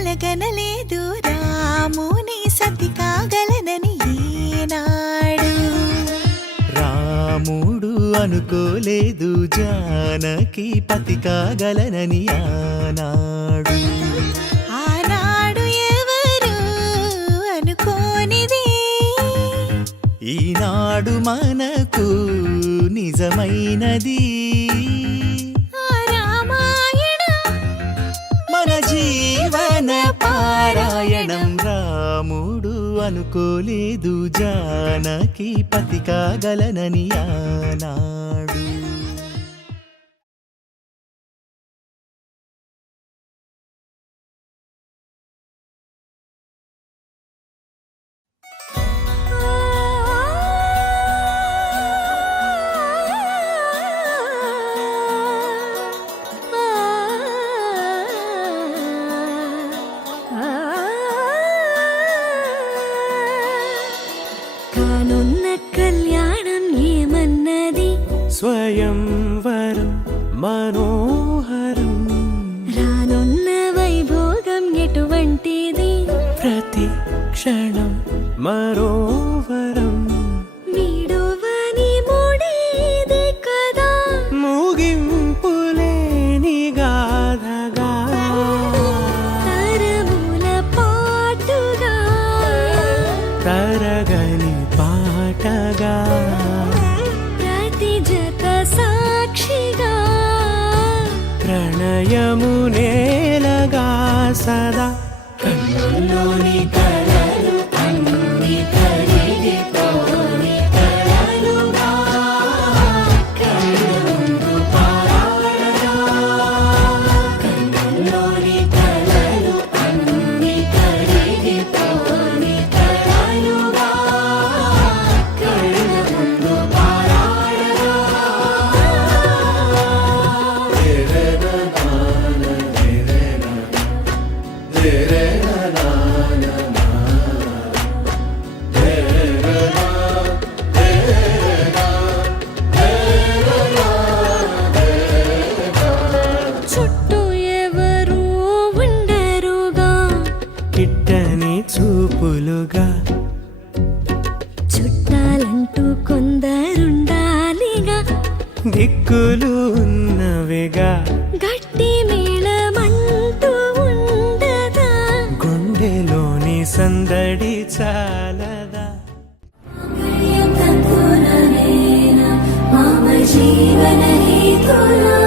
కలగనలేదు రాముని సతి కాగలనని ఏనాడు. రాముడు అనుకోలేదు జానకి పతి కాగలనని ఆనాడు. ఆనాడు ఎవరు అనుకోనిది ఈనాడు మనకు నిజమైనది. మన జీవన పారాయణం. రాముడు అనుకోలేదు జానకి పతి కాగలనని ఆనాడు. కానున్న కళ్యాణం ఏమన్నది? స్వయంవరం మనోహరం. రానున్న వైభోగం ఎటువంటిది? ప్రతి క్షణం మరోవరం. వీడువని ముడేది కదా ముగింపులేని గాథగా. తరముల పాటుగా తరగని పాటగా. ప్రతి జత సాక్షిగా ప్రణయము నేలగా సదా. కన్నుల్లోని కలలు అన్ని కరిగిపోని కలలుగా. కన్నుందు పారాడగా. కన్నుల్లోని కలలు అన్ని కరిగిపోని కలలుగా. కన్నుందు పారాడగా. చుట్టూ ఎవరు ఉండరుగా కిట్టని చూపులుగా. చుట్టాలంటూ కొందరుండాలిగా. దిక్కులు ఉన్నవిగా. గట్టి మేళమంటూ ఉండదా? గుండెలోని సందడి చాలదా. మమ జీవన హేతునా